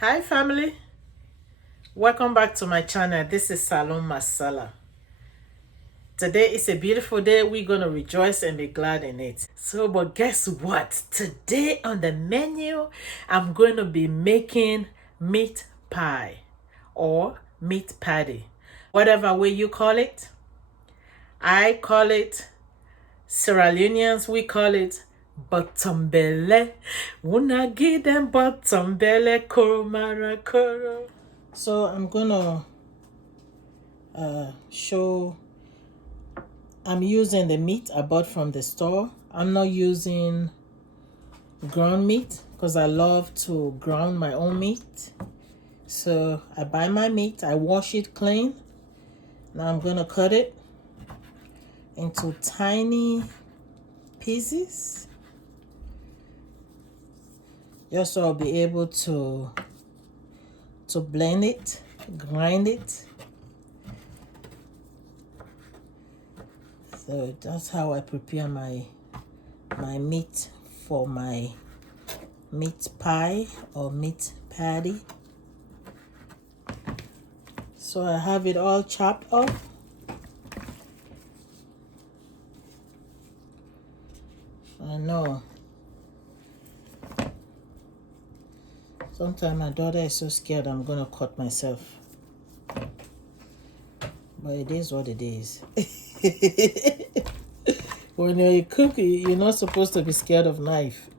Hi family, welcome back to my channel. This is Salone Masala. Today is a beautiful day. We're going to rejoice and be glad in it. But guess what? Today on the menu, I'm going to be making meat pie or meat patty. Whatever way you call it. I call it, Sierra Leoneans, we call it bottombele. Una give them bottombele koromara koro. So I'm gonna show. I'm using the meat I bought from the store. I'm not using ground meat because I love to ground my own meat. So I buy my meat, I wash it clean. Now I'm gonna cut it into tiny pieces, just so I'll be able to blend it, grind it. So that's how I prepare my meat for my meat pie or meat patty. So I have it all chopped up. I know sometimes my daughter is so scared I'm gonna cut myself, but it is what it is. When you're a cook, you're not supposed to be scared of knife.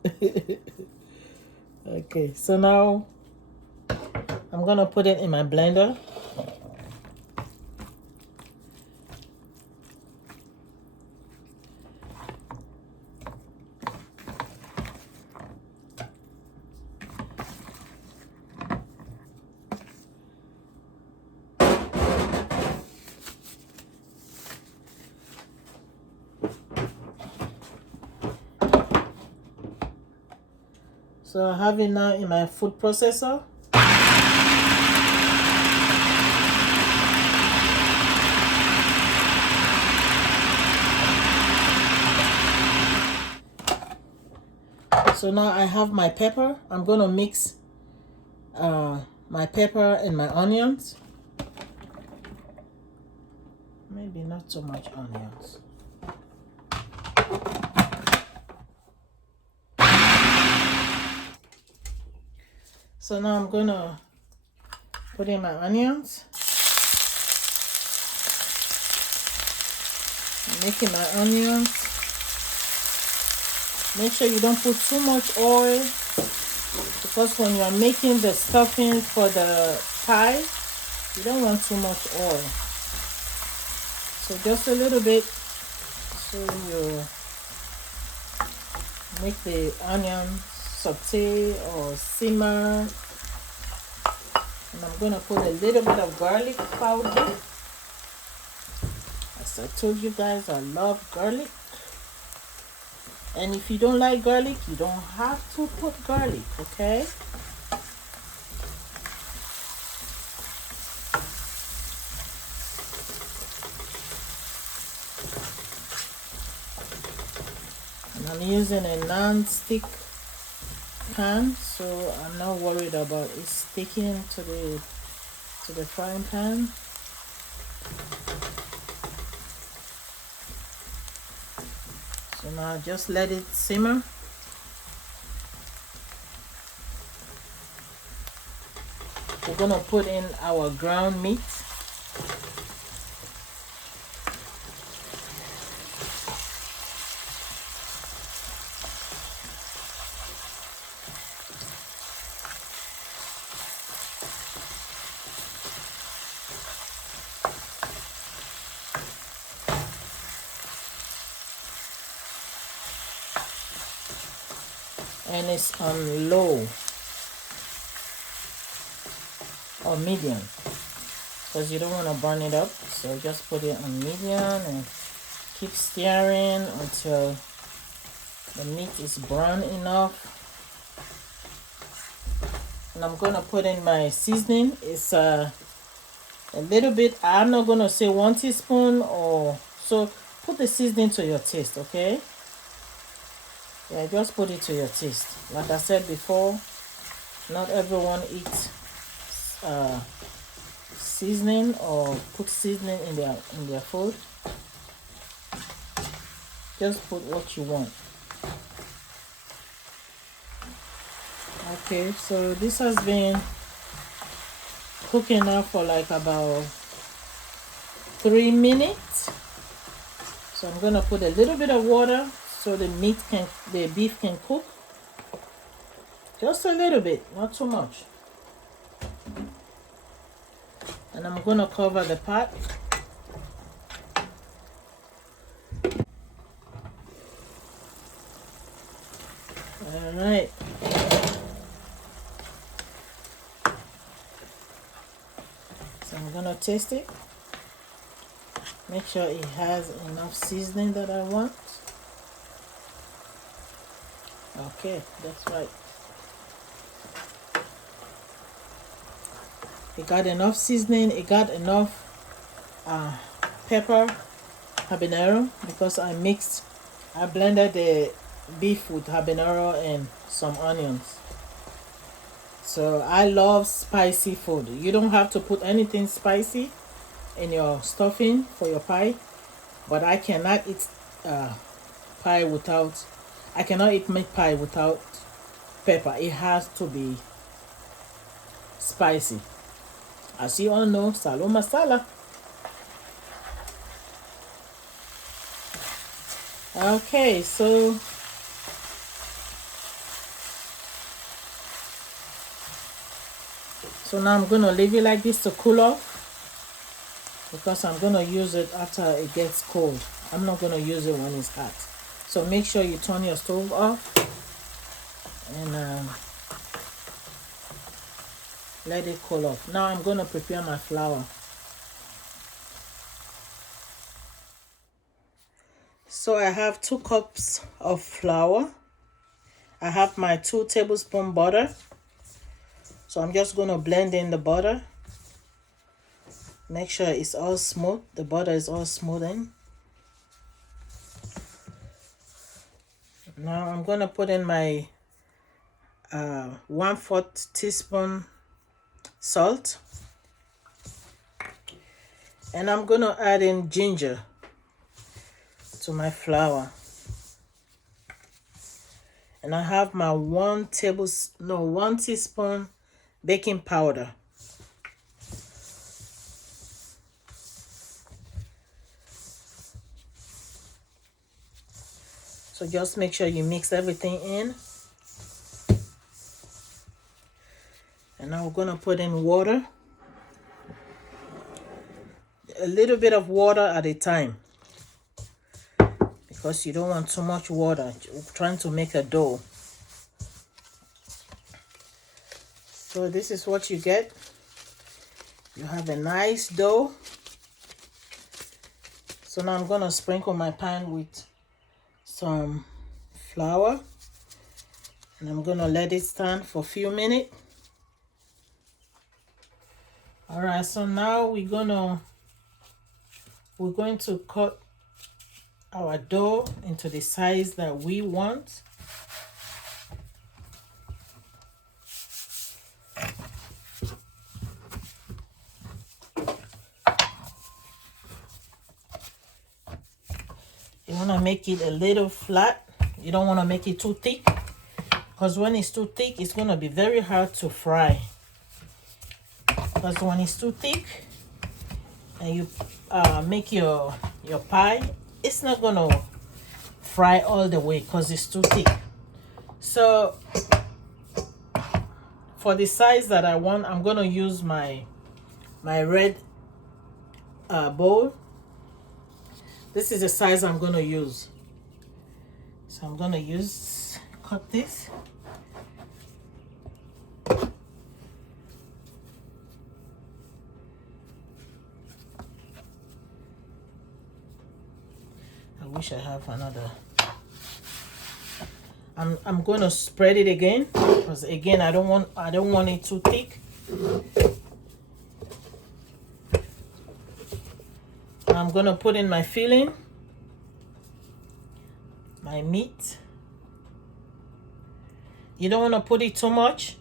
Okay, so now I'm gonna put it in my blender. So I have it now in my food processor. So now I have my pepper. I'm gonna mix my pepper and my onions. Maybe not so much onions. So now I'm gonna put in my onions. I'm making my onions. Make sure you don't put too much oil, because when you are making the stuffing for the pie, you don't want too much oil. So just a little bit, so you make the onion saute or simmer. And I'm gonna put a little bit of garlic powder. As I told you guys, I love garlic. And if you don't like garlic, you don't have to put garlic, okay? And I'm using a non-stick pan, so I'm not worried about it sticking to the frying pan. So now just let it simmer. We're gonna put in our ground meat. And it's on low or medium, because you don't want to burn it up. So just put it on medium and keep stirring until the meat is brown enough. And I'm gonna put in my seasoning. It's a little bit. I'm not gonna say 1 teaspoon or so. Put the seasoning to your taste, okay? Yeah, just put it to your taste. Like I said before, not everyone eats seasoning or put seasoning in their food. Just put what you want. Okay, so this has been cooking now for like about 3 minutes. So I'm gonna put a little bit of water so the beef can cook. Just a little bit, not too much. And I'm gonna cover the pot. All right. So I'm gonna taste it. Make sure it has enough seasoning that I want. Okay, that's right. It got enough seasoning. It got enough pepper, habanero, because I blended the beef with habanero and some onions. So I love spicy food. You don't have to put anything spicy in your stuffing for your pie, but I cannot eat meat pie without pepper. It has to be spicy. As you all know, Salone Masala. Okay, so now I'm gonna leave it like this to cool off, because I'm gonna use it after it gets cold. I'm not gonna use it when it's hot. So make sure you turn your stove off and let it cool off. Now I'm gonna prepare my flour. So I have 2 cups of flour. I have my 2 tablespoons butter. So I'm just gonna blend in the butter. Make sure it's all smooth. The butter is all smoothing. Now I'm gonna put in my 1/4 teaspoon salt. And I'm gonna add in ginger to my flour. And I have my 1 teaspoon baking powder. So just make sure you mix everything in. And now we're gonna put in water. A little bit of water at a time, because you don't want too much water. You're trying to make a dough. So this is what you get. You have a nice dough. So now I'm gonna sprinkle my pan with some flour, and I'm gonna let it stand for a few minutes. All right, so now we're going to cut our dough into the size that we want. You want to make it a little flat. You don't want to make it too thick, because when it's too thick, it's going to be very hard to fry. Because when it's too thick and you make your pie, it's not going to fry all the way because it's too thick. So for the size that I want, I'm going to use my red bowl. This is the size I'm going to use. So I'm going to cut this. I wish I have another. I'm going to spread it again, because again I don't want it too thick. I'm going to put in my filling, my meat. You don't want to put it too much,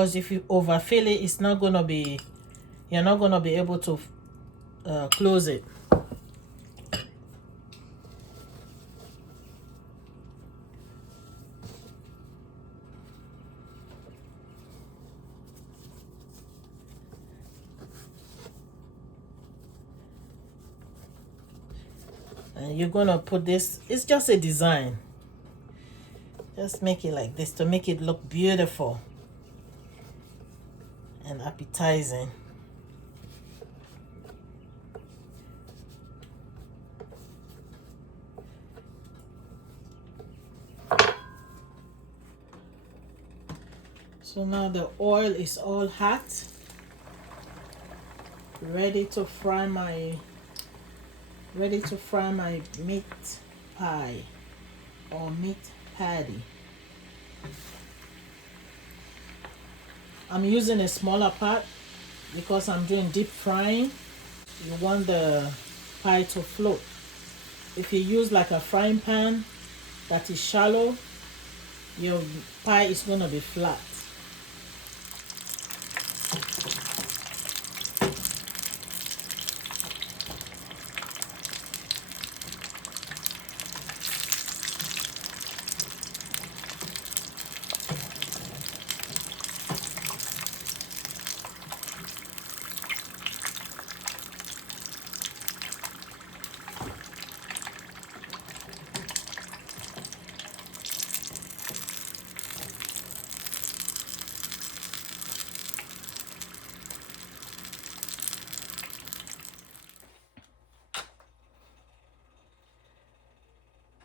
because if you overfill it, it's not gonna be, you're not gonna be able to close it. And you're gonna put this, it's just a design. Just make it like this to make it look beautiful and appetizing. So now the oil is all hot, ready to fry my meat pie or meat patty. I'm using a smaller pot because I'm doing deep frying. You want the pie to float. If you use like a frying pan that is shallow, your pie is going to be flat.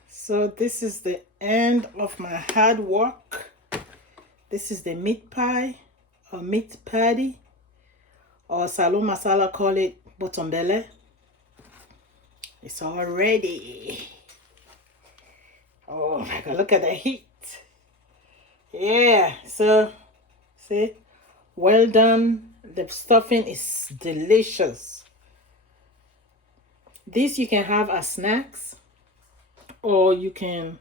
So this is the end of my hard work. This is the meat pie or meat patty, or Salone Masala call it botombele. It's all ready. Oh my God, look at the heat. Yeah, so see, well done. The stuffing is delicious. This you can have as snacks, or you can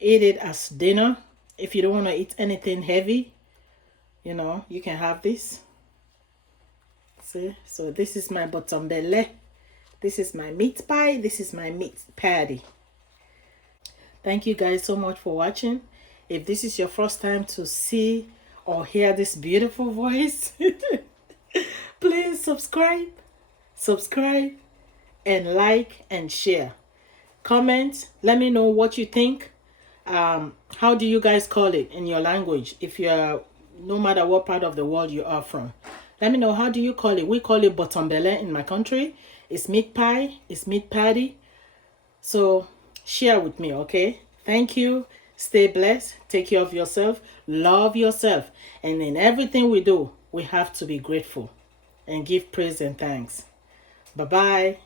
eat it as dinner. If you don't want to eat anything heavy, you know, you can have this. See, so this is my botombele. This is my meat pie. This is my meat patty. Thank you guys so much for watching. If this is your first time to see or hear this beautiful voice, please subscribe, and like and share. Comment, let me know what you think. How do you guys call it in your language? If you're, no matter what part of the world you are from, let me know, how do you call it? We call it botombele in my country. It's meat pie, it's meat patty. So share with me, okay? Thank you. Stay blessed. Take care of yourself. Love yourself. And in everything we do, we have to be grateful and give praise and thanks. Bye-bye.